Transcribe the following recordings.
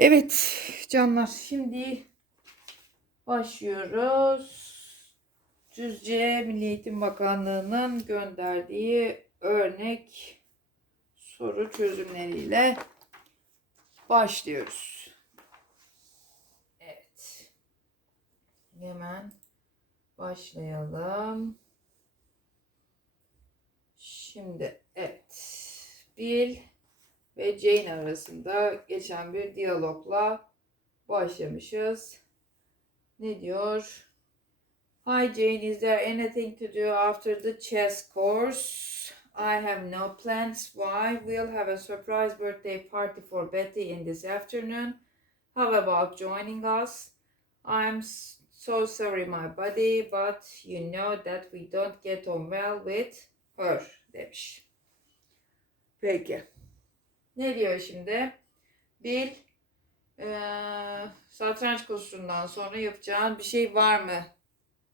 Evet canlar şimdi başlıyoruz. Düzce Milli Eğitim Bakanlığı'nın gönderdiği örnek soru çözümleriyle başlıyoruz. Evet. Hemen başlayalım. Şimdi evet. Bill ve Jane arasında geçen bir diyalogla başlamışız. Ne diyor? Hi Jane, is there anything to do after the chess course? I have no plans. Why? We'll have a surprise birthday party for Betty in this afternoon. How about joining us? I'm so sorry, my buddy, but you know that we don't get on well with her demiş. Peki. Ne diyor şimdi? Bill eee, satranç kursundan sonra yapacağın bir şey var mı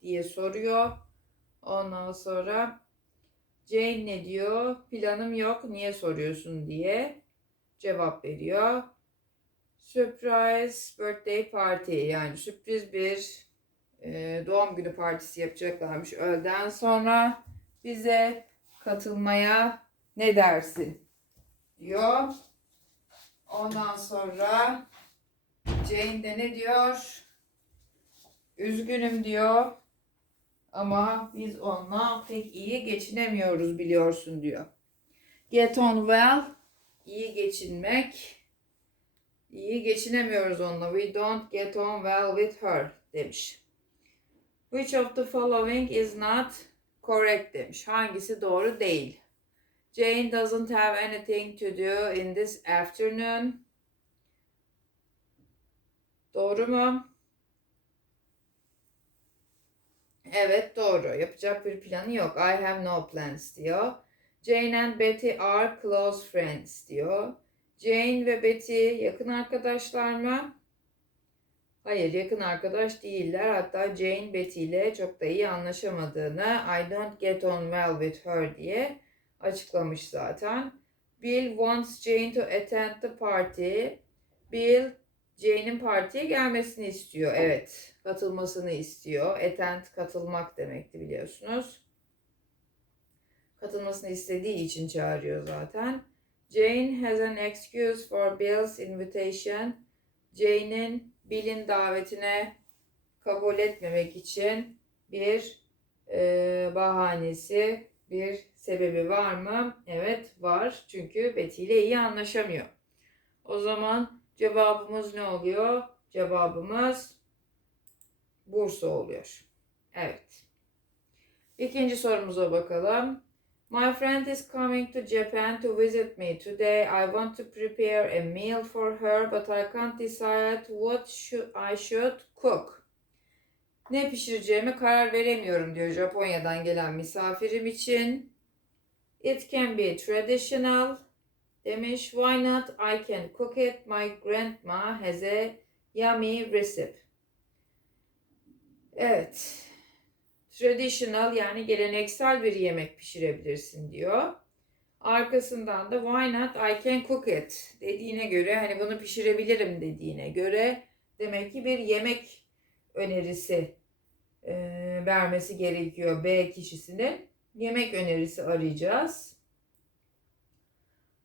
diye soruyor. Ondan sonra Jane ne diyor? Planım yok. Niye soruyorsun diye cevap veriyor. Surprise birthday party yani sürpriz bir eee, doğum günü partisi yapacaklarmış öğleden sonra bize katılmaya ne dersin diyor. Ondan sonra Jane de ne diyor? Üzgünüm diyor. Ama biz onunla pek iyi geçinemiyoruz biliyorsun diyor. Get on well, iyi geçinmek. İyi geçinemiyoruz onunla. We don't get on well with her demiş. Which of the following is not correct demiş. Hangisi doğru değil? Jane doesn't have anything to do in this afternoon. Doğru mu? Evet doğru. Yapacak bir planı yok. I have no plans diyor. Jane and Betty are close friends diyor. Jane ve Betty yakın arkadaşlar mı? Hayır yakın arkadaş değiller. Hatta Jane Betty ile çok da iyi anlaşamadığını I don't get on well with her diye açıklamış zaten. Bill wants Jane to attend the party. Bill Jane'in partiye gelmesini istiyor. Evet, katılmasını istiyor. Attend katılmak demekti biliyorsunuz. Katılmasını istediği için çağırıyor zaten. Jane has an excuse for Bill's invitation. Jane'in Bill'in davetine kabul etmemek için bir e, bahanesi, bir sebebi var mı? Evet var. Çünkü Betty ile iyi anlaşamıyor. O zaman cevabımız ne oluyor? Cevabımız Bursa oluyor. Evet. İkinci sorumuza bakalım. My friend is coming to Japan to visit me today. I want to prepare a meal for her, but I can't decide what should I should cook. Ne pişireceğime karar veremiyorum diyor Japonya'dan gelen misafirim için. It can be traditional demiş. Why not? I can cook it. My grandma has a yummy recipe. Evet. Traditional yani geleneksel bir yemek pişirebilirsin diyor. Arkasından da why not I can cook it dediğine göre hani bunu pişirebilirim dediğine göre demek ki bir yemek önerisi e, vermesi gerekiyor B kişisinin. Yemek önerisi arayacağız.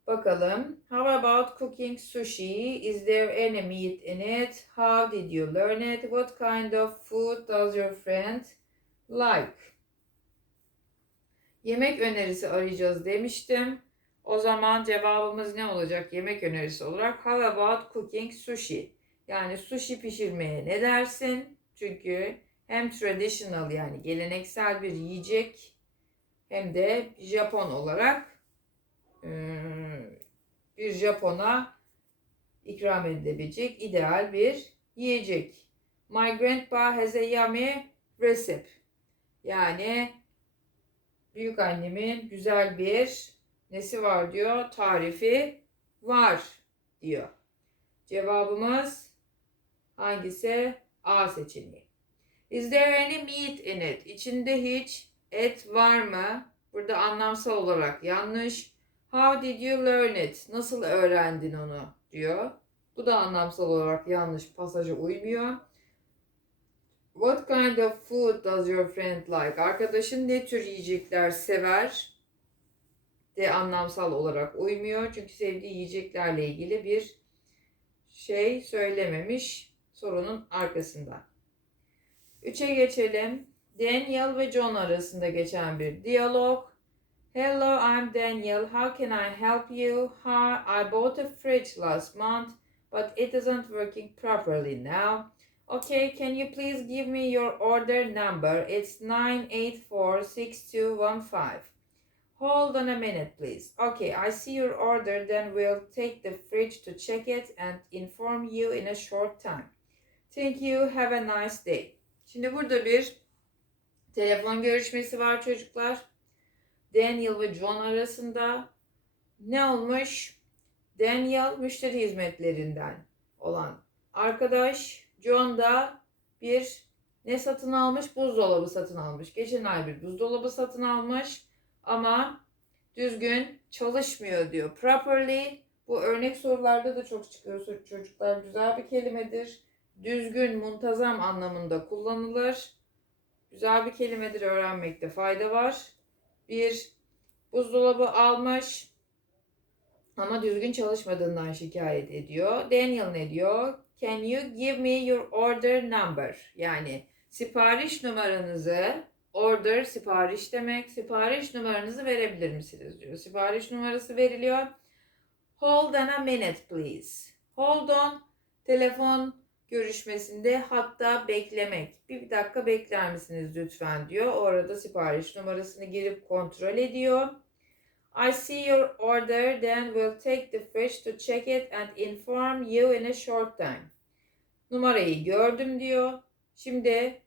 Bakalım. How about cooking sushi? Is there any meat in it? How did you learn it? What kind of food does your friend like? Yemek önerisi arayacağız demiştim. O zaman cevabımız ne olacak yemek önerisi olarak? How about cooking sushi? Yani sushi pişirmeye ne dersin? Çünkü hem traditional yani geleneksel bir yiyecek hem de Japon olarak bir Japon'a ikram edilebilecek ideal bir yiyecek. My grandpa has a yummy recipe. Yani büyük annemin güzel bir nesi var diyor, tarifi var diyor. Cevabımız hangisi? A seçeneği. Is there any meat in it? İçinde hiç et var mı? Burada anlamsal olarak yanlış. How did you learn it? Nasıl öğrendin onu? diyor. Bu da anlamsal olarak yanlış pasaja uymuyor. What kind of food does your friend like? Arkadaşın ne tür yiyecekler sever? De anlamsal olarak uymuyor. Çünkü sevdiği yiyeceklerle ilgili bir şey söylememiş sorunun arkasında. Üçe geçelim. Daniel ve John arasında geçen bir diyalog. Hello, I'm Daniel. How can I help you? Hi, I bought a fridge last month, but it isn't working properly now. Okay, can you please give me your order number? It's 9846215. Hold on a minute, please. Okay, I see your order, then we'll take the fridge to check it and inform you in a short time. Thank you, have a nice day. Şimdi burada bir telefon görüşmesi var çocuklar. Daniel ve John arasında ne olmuş? Daniel müşteri hizmetlerinden olan arkadaş. John da bir ne satın almış? Buzdolabı satın almış. Geçen ay bir buzdolabı satın almış ama düzgün çalışmıyor diyor. Properly bu örnek sorularda da çok çıkıyor çocuklar. Güzel bir kelimedir. Düzgün, muntazam anlamında kullanılır. Güzel bir kelimedir öğrenmekte fayda var. Bir buzdolabı almış ama düzgün çalışmadığından şikayet ediyor. Daniel ne diyor? Can you give me your order number? Yani sipariş numaranızı order sipariş demek. Sipariş numaranızı verebilir misiniz diyor. Sipariş numarası veriliyor. Hold on a minute please. Hold on telefon görüşmesinde hatta beklemek. Bir dakika bekler misiniz lütfen diyor. Orada sipariş numarasını girip kontrol ediyor. I see your order, then we'll take the fridge to check it and inform you in a short time. Numarayı gördüm diyor. Şimdi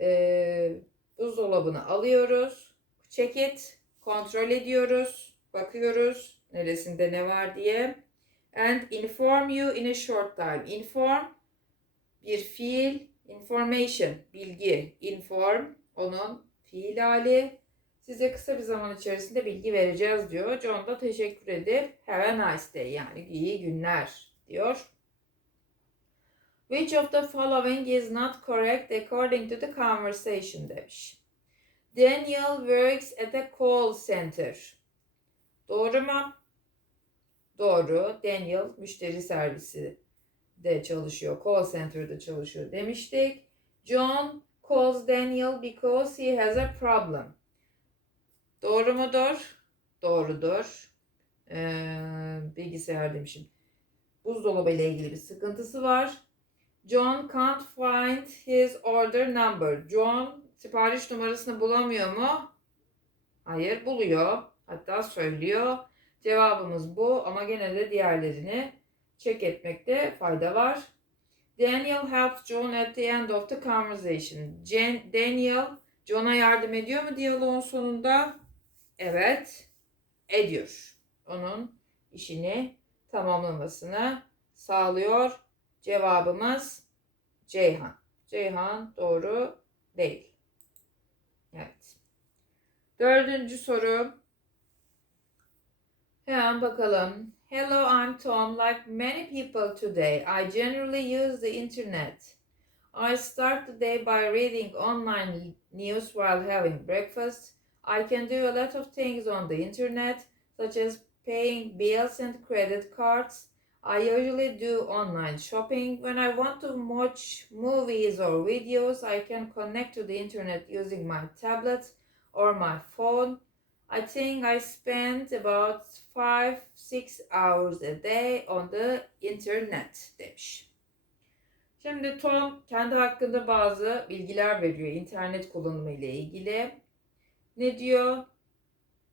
e, buzdolabını alıyoruz. Check it, kontrol ediyoruz, bakıyoruz neresinde ne var diye. And inform you in a short time. Inform bir fiil, information, bilgi, inform onun fiil hali. Size kısa bir zaman içerisinde bilgi vereceğiz diyor. John da teşekkür edip have a nice day yani iyi günler diyor. Which of the following is not correct according to the conversation demiş. Daniel works at a call center. Doğru mu? Doğru. Daniel müşteri servisi de çalışıyor. Call center'da çalışıyor demiştik. John calls Daniel because he has a problem. Doğru mudur? Doğrudur. Ee, bilgisayar demişim. Buzdolabı ile ilgili bir sıkıntısı var. John can't find his order number. John sipariş numarasını bulamıyor mu? Hayır buluyor. Hatta söylüyor. Cevabımız bu ama gene de diğerlerini check etmekte fayda var. Daniel helps John at the end of the conversation. Jen, Daniel John'a yardım ediyor mu diyaloğun sonunda? Evet, ediyor. Onun işini tamamlamasını sağlıyor. Cevabımız Ceyhan. Ceyhan doğru değil. Evet. Dördüncü soru. Hemen bakalım. Hello, I'm Tom. Like many people today, I generally use the internet. I start the day by reading online news while having breakfast. I can do a lot of things on the internet, such as paying bills and credit cards. I usually do online shopping. When I want to watch movies or videos, I can connect to the internet using my tablet or my phone. I think I spend about 5-6 hours a day on the internet demiş. Şimdi Tom kendi hakkında bazı bilgiler veriyor internet kullanımı ile ilgili. Ne diyor?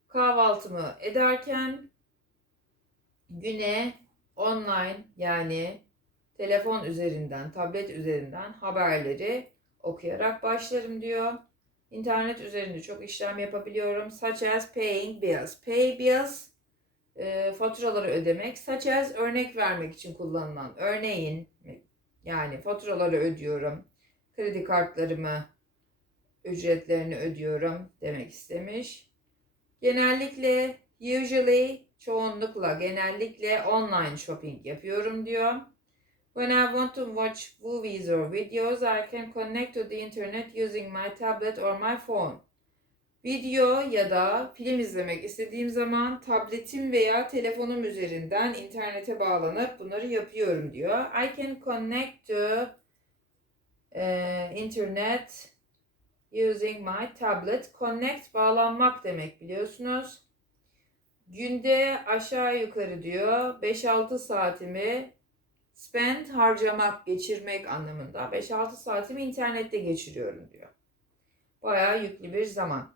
Kahvaltımı ederken güne online yani telefon üzerinden, tablet üzerinden haberleri okuyarak başlarım diyor. İnternet üzerinde çok işlem yapabiliyorum. Such as paying bills. Pay bills e, faturaları ödemek. Such as örnek vermek için kullanılan. Örneğin yani faturaları ödüyorum. Kredi kartlarımı ücretlerini ödüyorum demek istemiş. Genellikle usually çoğunlukla genellikle online shopping yapıyorum diyor. When I want to watch movies or videos, I can connect to the internet using my tablet or my phone. Video ya da film izlemek istediğim zaman tabletim veya telefonum üzerinden internete bağlanıp bunları yapıyorum diyor. I can connect to eh, internet using my tablet. Connect bağlanmak demek biliyorsunuz. Günde aşağı yukarı diyor 5-6 saatimi spend harcamak, geçirmek anlamında. 5-6 saatimi internette geçiriyorum diyor. Bayağı yüklü bir zaman.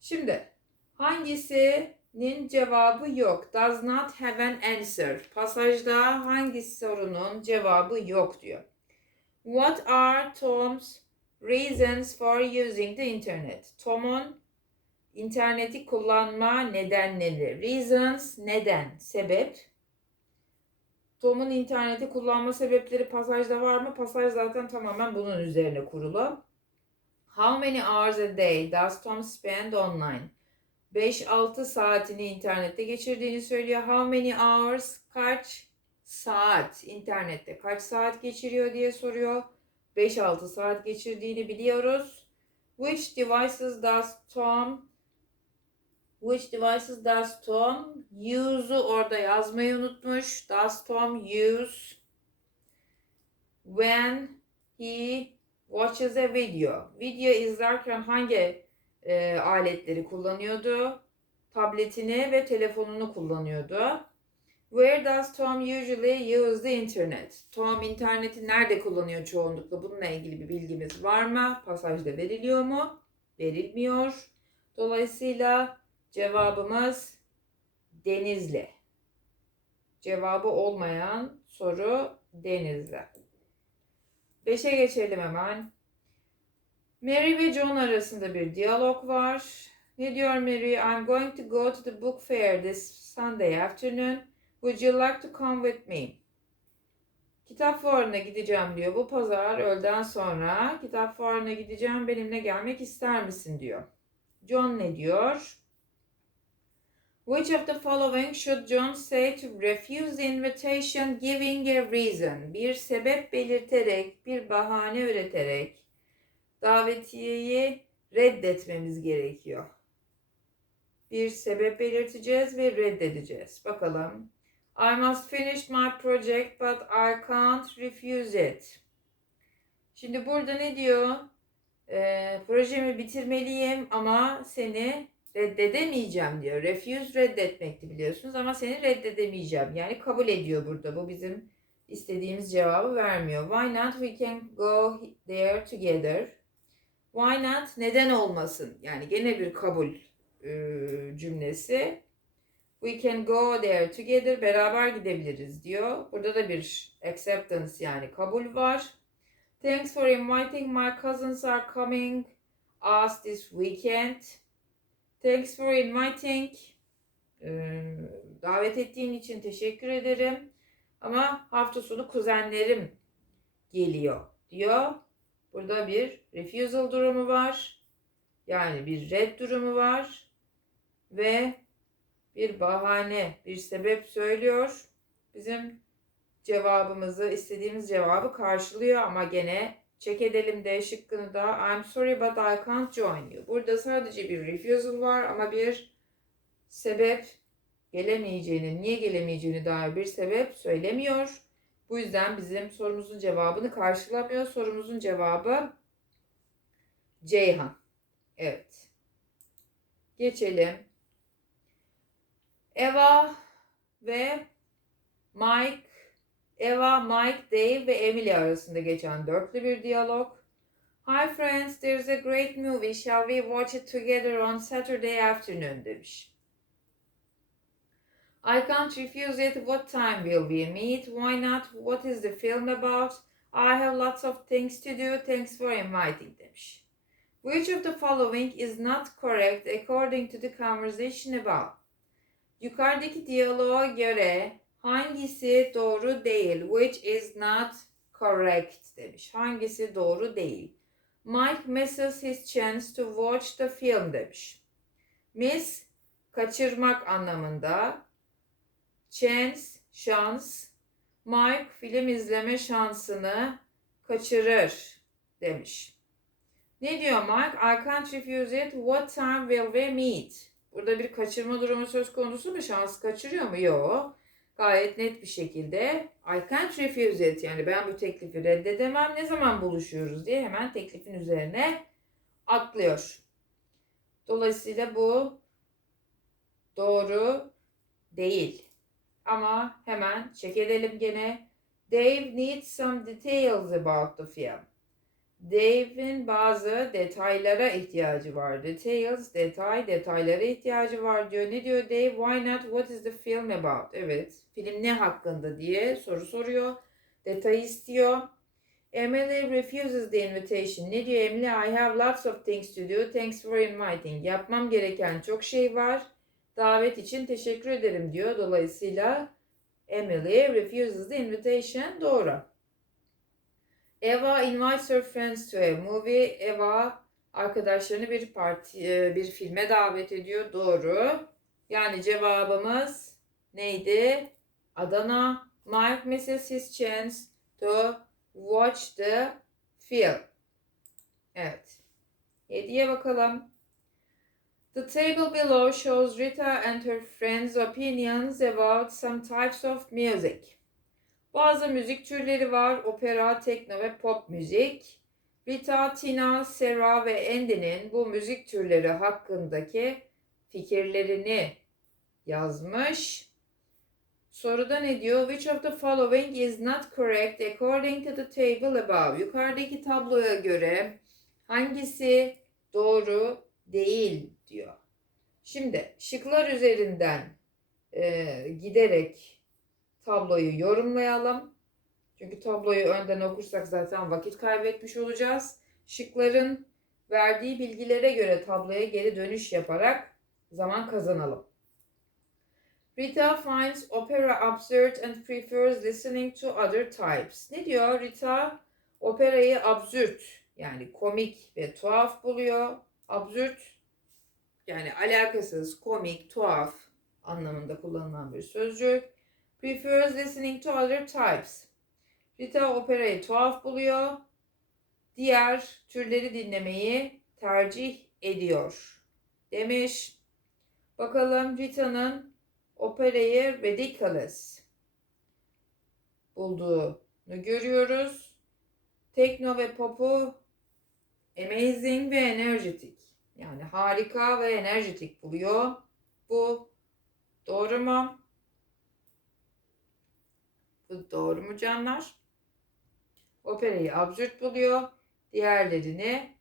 Şimdi hangisinin cevabı yok? Does not have an answer. Pasajda hangi sorunun cevabı yok diyor. What are Tom's reasons for using the internet? Tom'un interneti kullanma nedenleri. Reasons neden, sebep. Tom'un interneti kullanma sebepleri pasajda var mı? Pasaj zaten tamamen bunun üzerine kurulu. How many hours a day does Tom spend online? 5-6 saatini internette geçirdiğini söylüyor. How many hours? Kaç saat internette kaç saat geçiriyor diye soruyor. 5-6 saat geçirdiğini biliyoruz. Which devices does Tom Which devices does Tom use'u orada yazmayı unutmuş. Does Tom use when he watches a video? Video izlerken hangi e, aletleri kullanıyordu? Tabletini ve telefonunu kullanıyordu. Where does Tom usually use the internet? Tom interneti nerede kullanıyor çoğunlukla? Bununla ilgili bir bilgimiz var mı? Pasajda veriliyor mu? Verilmiyor. Dolayısıyla cevabımız Denizli. Cevabı olmayan soru Denizli. Beşe geçelim hemen. Mary ve John arasında bir diyalog var. Ne diyor Mary? I'm going to go to the book fair this Sunday afternoon. Would you like to come with me? Kitap fuarına gideceğim diyor. Bu pazar öğleden sonra kitap fuarına gideceğim. Benimle gelmek ister misin diyor. John ne diyor? Which of the following should John say to refuse the invitation giving a reason? Bir sebep belirterek, bir bahane üreterek davetiyeyi reddetmemiz gerekiyor. Bir sebep belirteceğiz ve reddedeceğiz. Bakalım. I must finish my project but I can't refuse it. Şimdi burada ne diyor? Ee, projemi bitirmeliyim ama seni reddedemeyeceğim diyor. Refuse reddetmekti biliyorsunuz ama seni reddedemeyeceğim. Yani kabul ediyor burada. Bu bizim istediğimiz cevabı vermiyor. Why not we can go there together? Why not? Neden olmasın? Yani gene bir kabul e, cümlesi. We can go there together. Beraber gidebiliriz diyor. Burada da bir acceptance yani kabul var. Thanks for inviting my cousins are coming us this weekend. Thanks for inviting. Ee, davet ettiğin için teşekkür ederim. Ama hafta sonu kuzenlerim geliyor diyor. Burada bir refusal durumu var. Yani bir red durumu var. Ve bir bahane, bir sebep söylüyor. Bizim cevabımızı, istediğimiz cevabı karşılıyor ama gene check edelim D şıkkını da I'm sorry but I can't join you. Burada sadece bir refusal var ama bir sebep gelemeyeceğini, niye gelemeyeceğini dair bir sebep söylemiyor. Bu yüzden bizim sorumuzun cevabını karşılamıyor. Sorumuzun cevabı Ceyhan. Evet. Geçelim. Eva ve Mike, Eva, Mike, Dave ve Emily arasında geçen dörtlü bir diyalog. Hi friends, there's a great movie. Shall we watch it together on Saturday afternoon demiş. I can't refuse it. What time will we meet? Why not? What is the film about? I have lots of things to do. Thanks for inviting demiş. Which of the following is not correct according to the conversation above? Yukarıdaki diyaloğa göre hangisi doğru değil? Which is not correct demiş. Hangisi doğru değil? Mike misses his chance to watch the film demiş. Miss kaçırmak anlamında. Chance, şans. Mike film izleme şansını kaçırır demiş. Ne diyor Mike? I can't refuse it. What time will we meet? Burada bir kaçırma durumu söz konusu mu? Şans kaçırıyor mu? Yok. Gayet net bir şekilde I can't refuse it. Yani ben bu teklifi reddedemem. Ne zaman buluşuyoruz diye hemen teklifin üzerine atlıyor. Dolayısıyla bu doğru değil. Ama hemen check edelim gene. Dave needs some details about the film. Dave'in bazı detaylara ihtiyacı var. Details, detay, detaylara ihtiyacı var diyor. Ne diyor Dave? Why not? What is the film about? Evet, film ne hakkında diye soru soruyor. Detay istiyor. Emily refuses the invitation. Ne diyor Emily? I have lots of things to do. Thanks for inviting. Yapmam gereken çok şey var. Davet için teşekkür ederim diyor. Dolayısıyla Emily refuses the invitation. Doğru. Eva invites her friends to a movie. Eva arkadaşlarını bir parti e, bir filme davet ediyor. Doğru. Yani cevabımız neydi? Adana. Mike misses his chance to watch the film. Evet. 7'ye bakalım. The table below shows Rita and her friends' opinions about some types of music. Bazı müzik türleri var. Opera, tekno ve pop müzik. Rita, Tina, Sarah ve Andy'nin bu müzik türleri hakkındaki fikirlerini yazmış. Soruda ne diyor? Which of the following is not correct according to the table above? Yukarıdaki tabloya göre hangisi doğru değil diyor. Şimdi şıklar üzerinden e, giderek tabloyu yorumlayalım. Çünkü tabloyu önden okursak zaten vakit kaybetmiş olacağız. Şıkların verdiği bilgilere göre tabloya geri dönüş yaparak zaman kazanalım. Rita finds opera absurd and prefers listening to other types. Ne diyor? Rita operayı absürt yani komik ve tuhaf buluyor. Absürt yani alakasız, komik, tuhaf anlamında kullanılan bir sözcük. Prefers listening to other types. Rita operayı tuhaf buluyor. Diğer türleri dinlemeyi tercih ediyor. Demiş. Bakalım Rita'nın operayı ridiculous bulduğunu görüyoruz. Tekno ve popu amazing ve energetic. Yani harika ve enerjetik buluyor. Bu doğru mu? Bu doğru mu canlar? Operayı absürt buluyor. Diğerlerini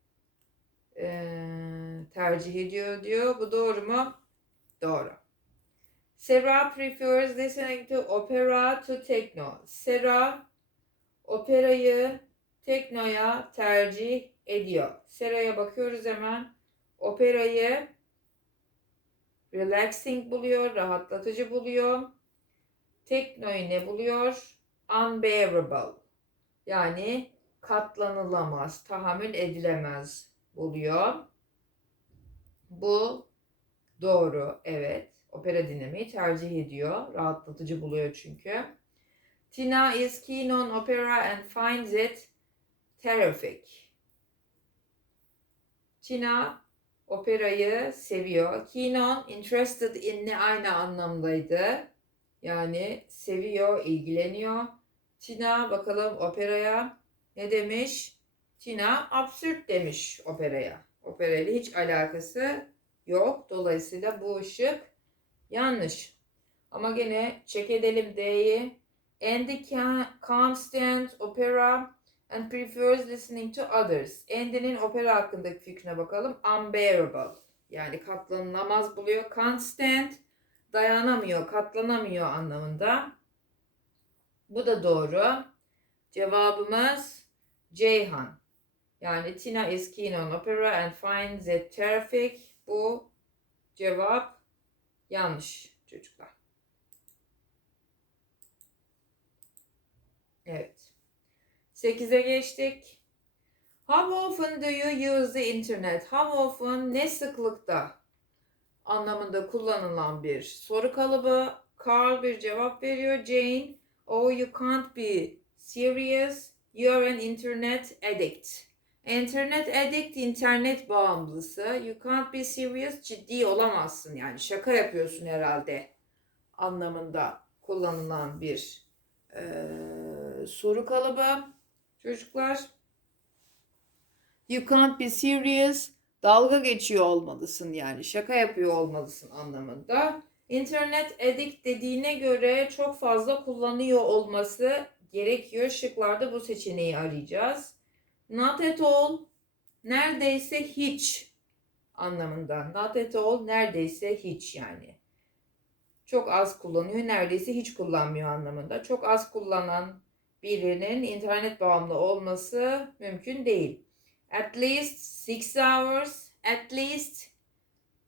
eee, tercih ediyor diyor. Bu doğru mu? Doğru. Sarah prefers listening to opera to techno. Sarah operayı teknoya tercih ediyor. Sarah'a bakıyoruz hemen. Operayı relaxing buluyor, rahatlatıcı buluyor. Teknoyu ne buluyor? Unbearable. Yani katlanılamaz, tahammül edilemez buluyor. Bu doğru, evet. Opera dinlemeyi tercih ediyor. Rahatlatıcı buluyor çünkü. Tina is keen on opera and finds it terrific. Tina operayı seviyor. Keen on, interested in ne aynı anlamdaydı. Yani seviyor, ilgileniyor. Tina bakalım operaya ne demiş? Tina absürt demiş operaya. Operayla hiç alakası yok. Dolayısıyla bu ışık yanlış. Ama gene check edelim D'yi. Andy can, can't stand opera and prefers listening to others. Andy'nin opera hakkındaki fikrine bakalım. Unbearable. Yani katlanılamaz buluyor. Can't stand dayanamıyor, katlanamıyor anlamında. Bu da doğru. Cevabımız Ceyhan. Yani Tina is keen on opera and finds it terrific. Bu cevap yanlış çocuklar. Evet. 8'e geçtik. How often do you use the internet? How often ne sıklıkta anlamında kullanılan bir soru kalıbı. Carl bir cevap veriyor. Jane Oh you can't be serious. You're an internet addict. Internet addict internet bağımlısı. You can't be serious ciddi olamazsın yani şaka yapıyorsun herhalde anlamında kullanılan bir eee, soru kalıbı. Çocuklar you can't be serious dalga geçiyor olmalısın yani şaka yapıyor olmalısın anlamında. İnternet addict dediğine göre çok fazla kullanıyor olması gerekiyor. Şıklarda bu seçeneği arayacağız. Not at all neredeyse hiç anlamında. Not at all neredeyse hiç yani. Çok az kullanıyor, neredeyse hiç kullanmıyor anlamında. Çok az kullanan birinin internet bağımlı olması mümkün değil. At least six hours, at least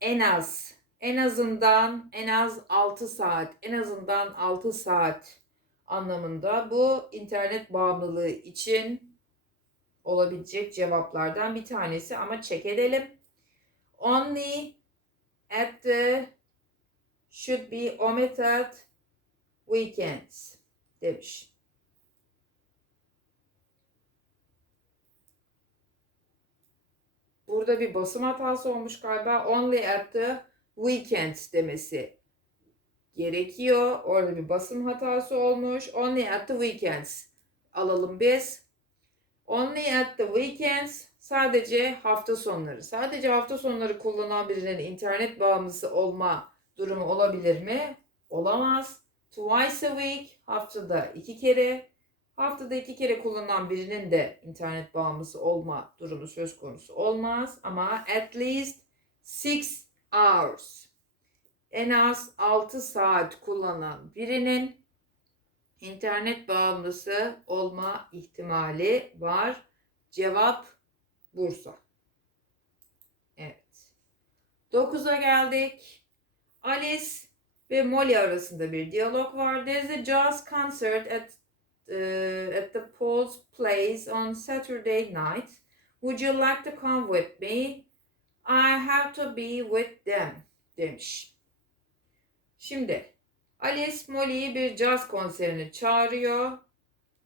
en az, en azından en az 6 saat, en azından 6 saat anlamında bu internet bağımlılığı için olabilecek cevaplardan bir tanesi ama check edelim. Only at the should be omitted weekends demiş. Burada bir basım hatası olmuş galiba. Only at the weekends demesi gerekiyor. Orada bir basım hatası olmuş. Only at the weekends alalım biz. Only at the weekends sadece hafta sonları. Sadece hafta sonları kullanan birinin internet bağımlısı olma durumu olabilir mi? Olamaz. Twice a week haftada iki kere. Haftada iki kere kullanılan birinin de internet bağımlısı olma durumu söz konusu olmaz. Ama at least six hours en az 6 saat kullanan birinin internet bağımlısı olma ihtimali var. Cevap Bursa. Evet. 9'a geldik. Alice ve Molly arasında bir diyalog var. There's a jazz concert at uh, at the Paul's Place on Saturday night. Would you like to come with me? I have to be with them demiş. Şimdi Alice Molly'yi bir caz konserine çağırıyor.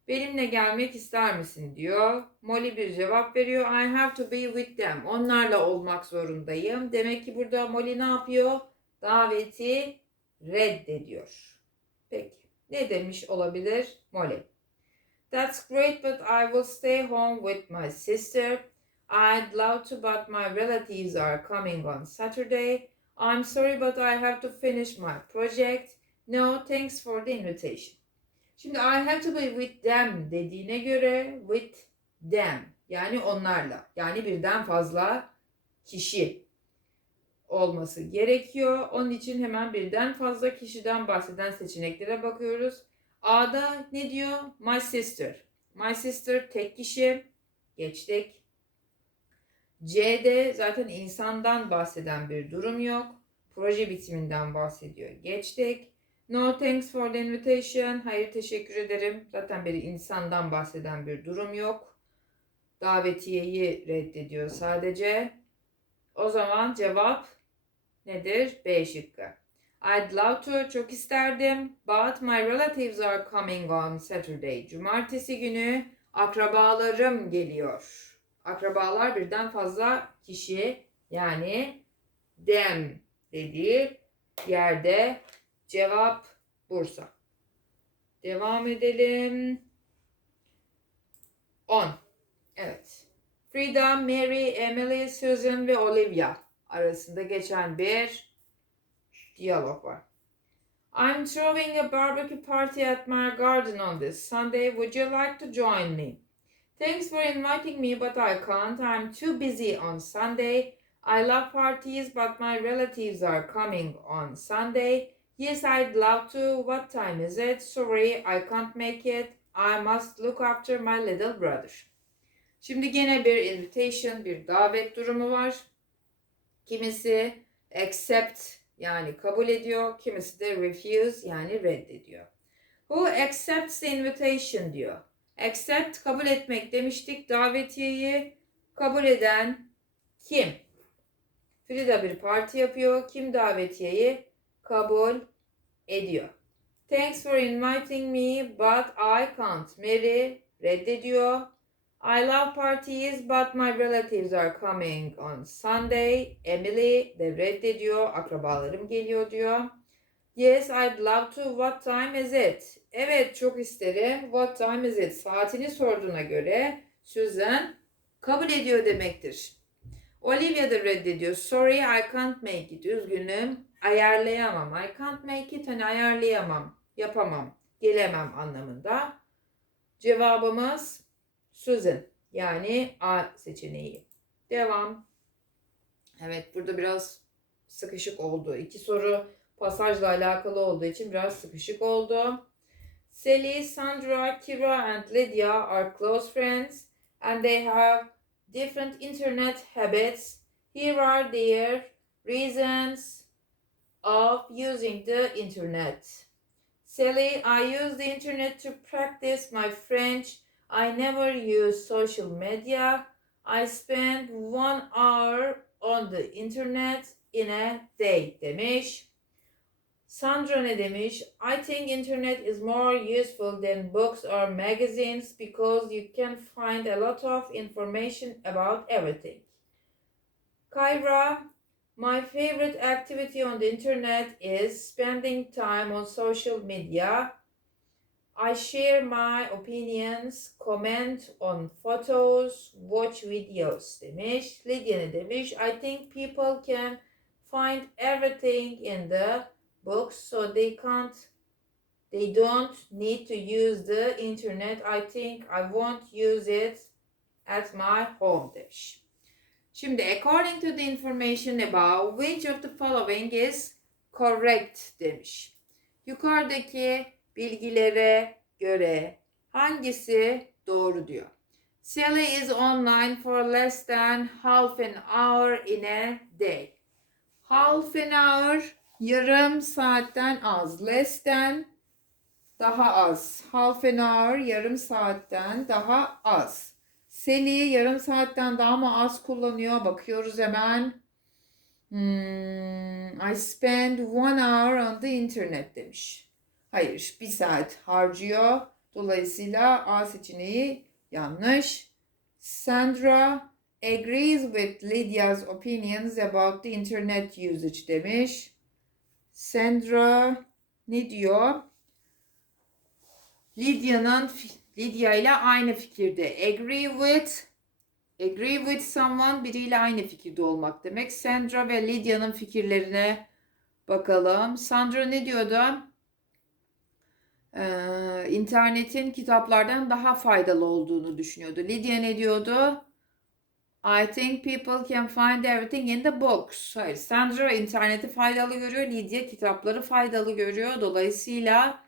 Benimle gelmek ister misin diyor. Molly bir cevap veriyor. I have to be with them. Onlarla olmak zorundayım. Demek ki burada Molly ne yapıyor? Daveti reddediyor. Peki. Ne demiş olabilir Molly? That's great but I will stay home with my sister. I'd love to but my relatives are coming on Saturday. I'm sorry but I have to finish my project. No, thanks for the invitation. Şimdi I have to be with them dediğine göre with them yani onlarla yani birden fazla kişi olması gerekiyor. Onun için hemen birden fazla kişiden bahseden seçeneklere bakıyoruz. A'da ne diyor? My sister. My sister tek kişi. Geçtik. C'de zaten insandan bahseden bir durum yok. Proje bitiminden bahsediyor. Geçtik. No thanks for the invitation. Hayır teşekkür ederim. Zaten bir insandan bahseden bir durum yok. Davetiyeyi reddediyor sadece. O zaman cevap nedir? B şıkkı. I'd love to, çok isterdim. But my relatives are coming on Saturday. Cumartesi günü akrabalarım geliyor. Akrabalar birden fazla kişi yani them dediği yerde cevap Bursa. Devam edelim. 10. Evet. Frida, Mary, Emily, Susan ve Olivia arasında geçen bir diyalog var. I'm throwing a barbecue party at my garden on this Sunday. Would you like to join me? Thanks for inviting me, but I can't. I'm too busy on Sunday. I love parties, but my relatives are coming on Sunday. Yes, I'd love to. What time is it? Sorry, I can't make it. I must look after my little brother. Şimdi gene bir invitation, bir davet durumu var. Kimisi accept yani kabul ediyor, kimisi de refuse yani reddediyor. Who accepts the invitation diyor. Accept kabul etmek demiştik. Davetiyeyi kabul eden kim? Frida bir parti yapıyor. Kim davetiyeyi kabul ediyor? Thanks for inviting me but I can't. Mary reddediyor. I love parties but my relatives are coming on Sunday. Emily de reddediyor. Akrabalarım geliyor diyor. Yes, I'd love to. What time is it? Evet, çok isterim. What time is it? Saatini sorduğuna göre Susan kabul ediyor demektir. Olivia da reddediyor. Sorry, I can't make it. Üzgünüm. Ayarlayamam. I can't make it. Hani ayarlayamam. Yapamam. Gelemem anlamında. Cevabımız Susan. Yani A seçeneği. Devam. Evet burada biraz sıkışık oldu. İki soru pasajla alakalı olduğu için biraz sıkışık oldu. Sally, Sandra, Kira and Lydia are close friends and they have different internet habits. Here are their reasons of using the internet. Sally, I use the internet to practice my French. I never use social media. I spend one hour on the internet in a day demiş. Sandra ne demiş? I think internet is more useful than books or magazines because you can find a lot of information about everything. Kyra, my favorite activity on the internet is spending time on social media. I share my opinions, comment on photos, watch videos demiş. Lydia ne demiş? I think people can find everything in the books so they can't they don't need to use the internet. I think I won't use it at my home demiş. Şimdi according to the information above which of the following is correct demiş. Yukarıdaki bilgilere göre hangisi doğru diyor. Sally is online for less than half an hour in a day. Half an hour yarım saatten az. Less than daha az. Half an hour yarım saatten daha az. Sally yarım saatten daha mı az kullanıyor? Bakıyoruz hemen. Hmm, I spend one hour on the internet demiş. Hayır, bir saat harcıyor. Dolayısıyla A seçeneği yanlış. Sandra agrees with Lydia's opinions about the internet usage demiş. Sandra ne diyor? Lydia'nın Lydia ile aynı fikirde. Agree with agree with someone biriyle aynı fikirde olmak demek. Sandra ve Lydia'nın fikirlerine bakalım. Sandra ne diyordu? Ee, internetin kitaplardan daha faydalı olduğunu düşünüyordu. Lydia ne diyordu? I think people can find everything in the books. Hayır, Sandra interneti faydalı görüyor, Lydia kitapları faydalı görüyor. Dolayısıyla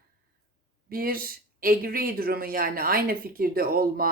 bir agree durumu yani aynı fikirde olma